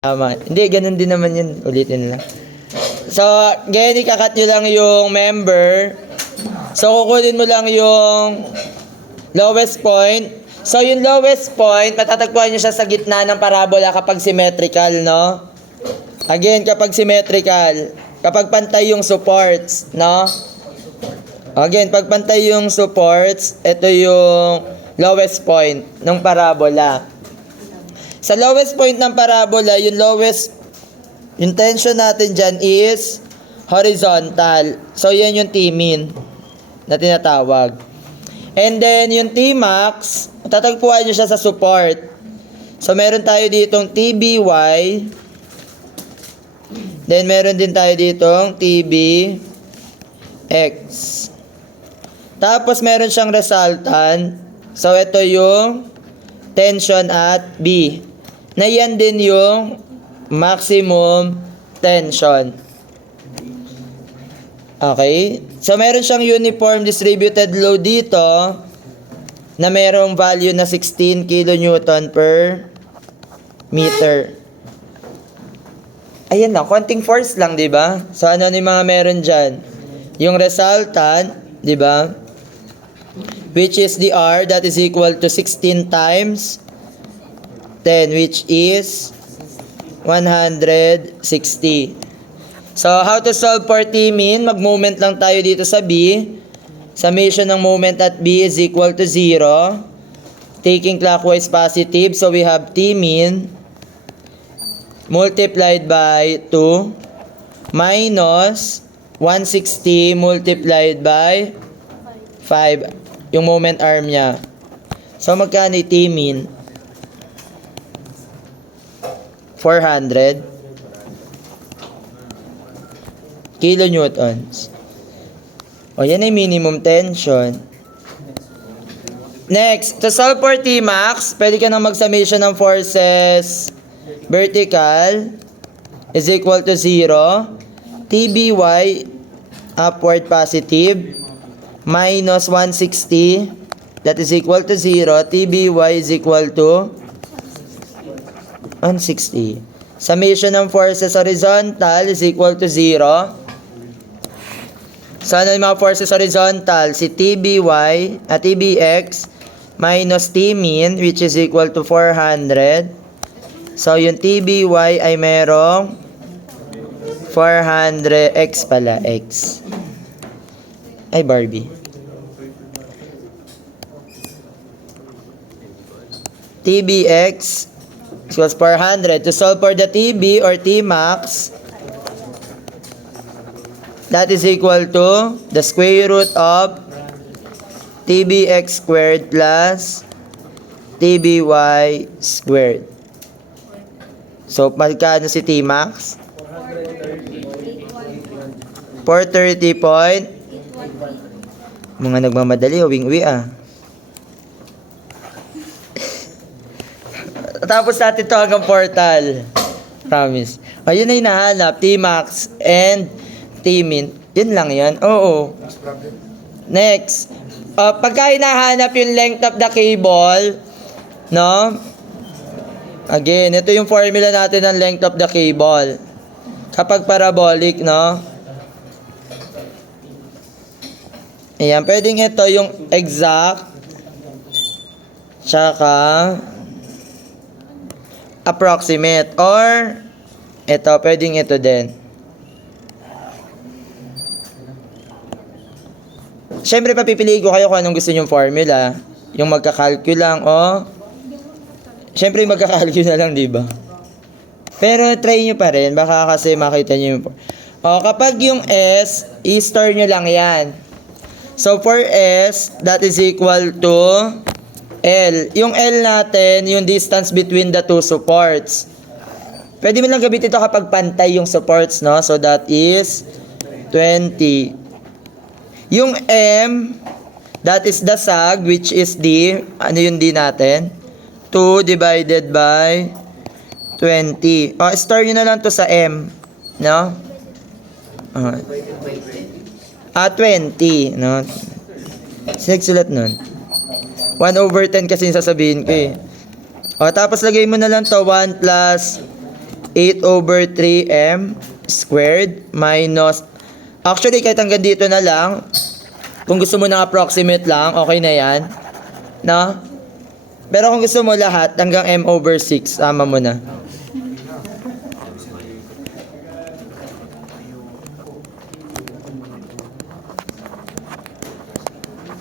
Tama. Hindi, ganun din naman yun. Ulitin lang. So, ganyan, ikakat nyo lang yung member. So, kukunin mo lang yung lowest point. So, yung lowest point, matatagpuan nyo siya sa gitna ng parabola kapag symmetrical, no? Again, kapag symmetrical, kapag pantay yung supports, no? Again, pag pantay yung supports, ito yung lowest point ng parabola. Sa lowest point ng parabola, yung tension natin dyan is horizontal. So, yan yung T-min na tinatawag. And then, yung T-max, tatagpuan nyo siya sa support. So, meron tayo ditong TBY. Then, meron din tayo ditong TBX. Tapos, meron siyang resultant. So, ito yung tension at B. Na yan din yung maximum tension. Okay? So, meron siyang uniform distributed load dito na merong value na 16 kN per meter. Ayan lang, konting force lang, di ba? So, ano yung mga meron dyan? Yung resultant, di ba? Which is the R, that is equal to 16 times 10, which is 160. So, how to solve for T-min? Mag-moment lang tayo dito sa B. Summation ng moment at B is equal to 0. Taking clockwise positive, so we have T-min multiplied by 2 minus 160 multiplied by 5. Yung moment arm niya. So, magkano yung T-min? 400 kilonewtons. O, yan ay minimum tension. Next, to solve for Tmax, pwede ka nang mag-summation ng forces vertical is equal to 0. TBY, upward positive, minus 160, that is equal to 0. TBY is equal to 160. Summation ng forces horizontal is equal to 0. So, ano yung mga forces horizontal? Si TBY at TBX minus T-min, which is equal to 400. So, yung TBY ay merong 400 X pala, X. Ay, Barbie. TBX equals 400. To solve for the TB or Tmax, that is equal to the square root of TBX squared plus TBY squared. So, magkano si Tmax? 430 point. Mga nagmamadali, uwing-uwi ah. Tapos natin ito hanggang portal. Promise. Ayun na yung nahanap. Tmax and T-min. Yun lang yan. Oo. Next. Pagka hinahanap yung length of the cable, no? Again, ito yung formula natin ng length of the cable. Kapag parabolic, no? Ayan. Pwedeng ito yung exact. Tsaka approximate. Or ito, pwedeng ito din. Siyempre, papipiliin ko kayo kung anong gusto nyong formula. Yung magkakalkul lang o... Siyempre, magkakalkul na lang, di ba? Pero, try nyo pa rin. Baka kasi makita nyo yung... O, kapag yung S, i-store nyo lang yan. So, for S, that is equal to L. Yung L natin, yung distance between the two supports. Pwede mo lang gamitin ito kapag pantay yung supports, no? So, that is 20. Yung M, that is the sag, which is D. Ano yung D natin? 2 divided by 20. O, store nyo na lang to sa M. No? 20. No? Sulat nun. 1/10 kasi yung sasabihin ko eh. O, tapos lagay mo na lang to 1 plus 8 over 3m squared minus, actually kahit hanggang dito na lang, kung gusto mo ng approximate lang, okay na yan. No? Pero kung gusto mo lahat, hanggang m over 6, tama mo na.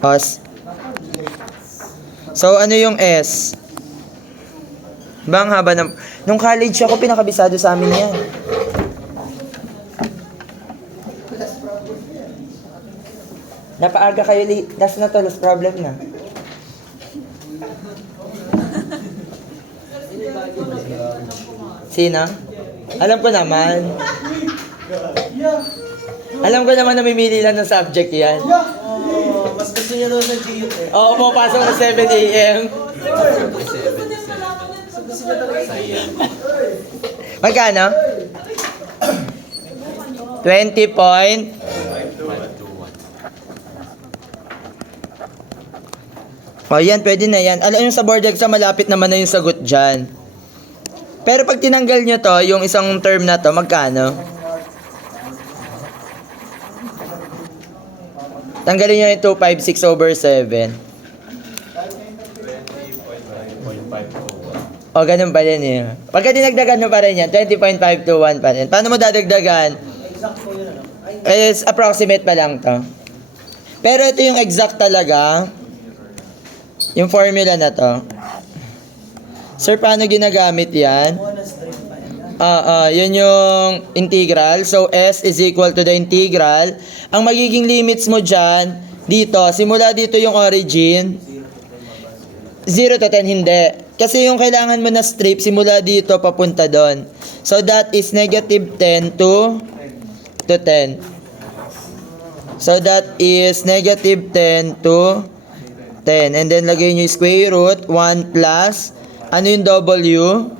Os. So, ano yung S? Bang haba ng... Nung college ako, pinakabisado sa amin yan. Napaaga kayo, last na to, last problem na. Sino? Alam ko naman. Alam ko naman na mimili lang ng subject yan. Mas gusto niya daw sa GUT eh. Oo, pumapasok sa 7 a.m. Magkano? 20 point. O yan, pwede na yan. Alam yung sa board exam, malapit naman na yung sagot dyan. Pero pag tinanggal nyo to, yung isang term na to, magkano? Tanggalin nyo yung 256 over 7. O, ganun pa rin yun. Pagka dinagdagan mo pa rin yan, 20.521 pa rin. Paano mo dadagdagan? Is approximate pa lang to. Pero ito yung exact talaga. Yung formula na to. Sir, paano ginagamit yan? Yun yung integral. So, S is equal to the integral. Ang magiging limits mo dyan, dito, simula dito yung origin. 0 to 10, hindi. Kasi yung kailangan mo na strip, simula dito, papunta doon. So, that is negative 10 to 10. So, that is negative 10 to 10. And then, lagay nyo yung square root, 1 plus, ano yung W?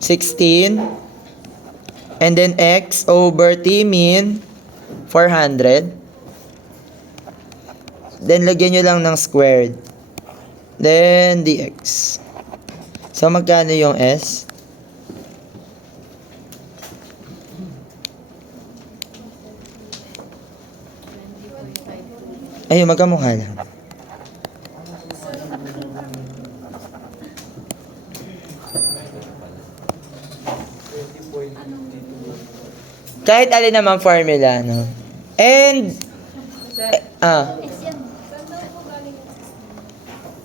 16. And then, X over T mean, 400. Then, lagyan nyo lang ng squared. Then, dx. So, magkano yung S? Ayun, magkamukha lang. Kahit alin naman formula, no? And,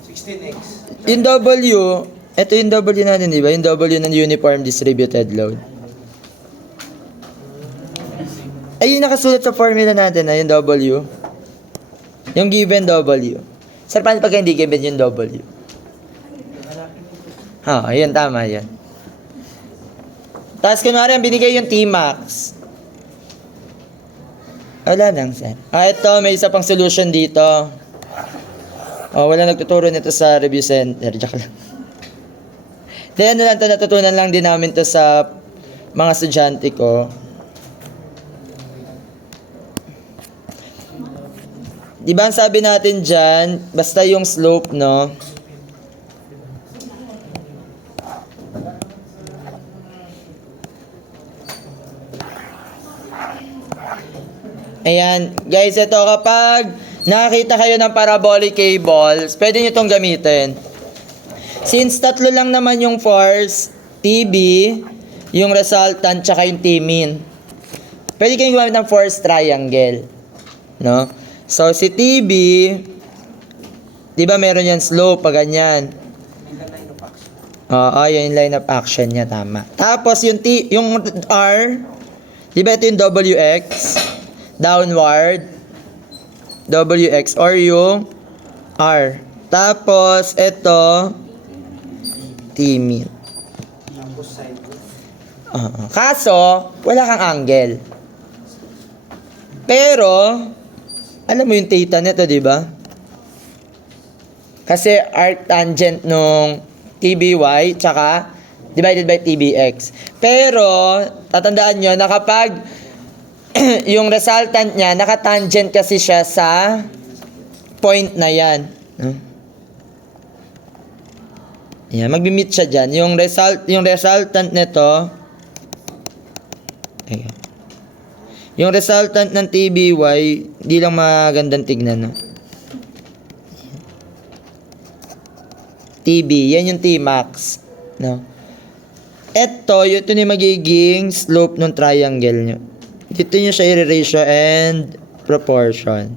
16x. yung W, ito yung W natin, di ba? Yung W ng uniform distributed load. Ay, yung nakasulat sa formula natin na yung W. Yung given W. Sir, paano pag hindi given yung W? Ayun, tama yan. Tapos, kunwari, ang binigay yung T-max. Wala lang, sir. Ito, may isa pang solution dito. Wala nagtuturo nito sa review center. Diyak lang. Then, ano lang ito, natutunan lang din namin to sa mga estudyante ko. Di ba ang sabi natin dyan, basta yung slope, no? Ayan, guys, ito kapag nakakita kayo ng parabolic cables, pwede nyo itong gamitin. Since tatlo lang naman yung force, TB, yung resultant, tsaka yung T-min. Pwede kayong gumamit ng force triangle. No? So, si TB, di ba meron yan slope, pag ganyan. Yun yung line of action niya, tama. Tapos, yung R, di ba ito yung WX? Downward, WX, or yung R. Tapos, ito, T-min. Kaso, wala kang angle. Pero, alam mo yung theta nito, di ba? Kasi arc tangent nung TBY, tsaka divided by TBX. Pero, tatandaan nyo na kapag yung resultant niya, nakatangent kasi siya sa point na yan. Yan, magbi-meet siya dyan. Yung resultant nito, Ayan. Yung resultant ng TBY, di lang magandang tignan, no? TB, yan yung Tmax, no? Ito yung magiging slope ng triangle nyo. Dito nyo siya i-ratio and proportion.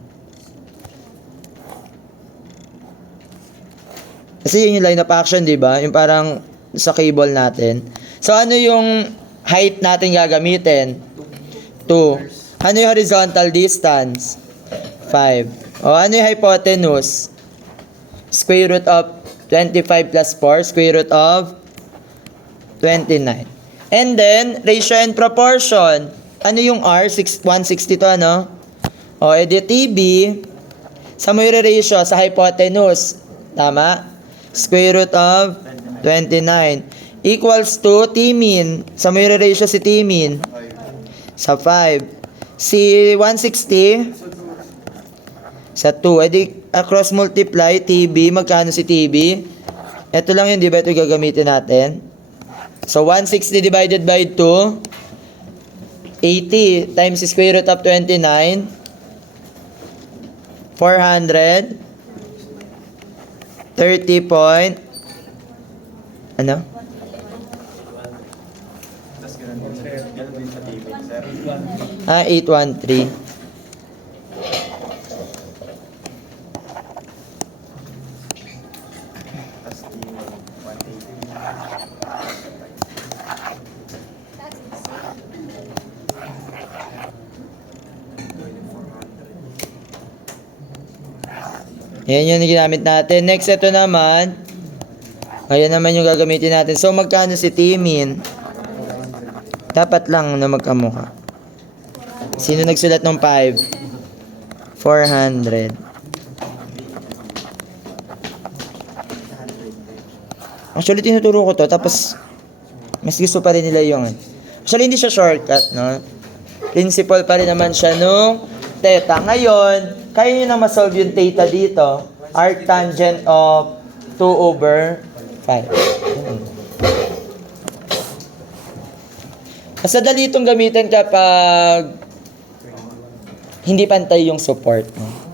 Kasi yun yung line of action, di ba? Yung parang sa cable natin. So, ano yung height natin gagamitin? 2. Ano yung horizontal distance? 5. O, ano yung hypotenuse? Square root of 25 plus 4, square root of 29. And then, ratio and proportion. Ano yung R? 160 to, ano? O, edi TB. Sa mo yung ratio? Sa hypotenuse. Tama? Square root of 29. Equals to T-mean. Sa mo yung ratio si T-mean? Sa 5. Si 160? Sa 2. Edi, across multiply, TB. Magkano si TB? Ito lang yun, di ba? Ito gagamitin natin. So, 160 divided by 2. 80 times the square root of 29. 400. 30 point. Ano? Ah, 813. Yan yung ginamit natin. Next, ito naman. Ayan naman yung gagamitin natin. So, magkano si T-mean? Dapat lang na magkamukha. Sino nagsulat ng 5? 400. Actually, tinuturo ko to. Tapos, mas gusto pa rin nila yung... Actually, hindi siya shortcut, no? Principle pa rin naman siya nung theta. Ngayon, kaya nyo na masolve yung theta dito. Arctangent of 2 over 5. Mas dali itong gamitin kapag hindi pantay yung support. No?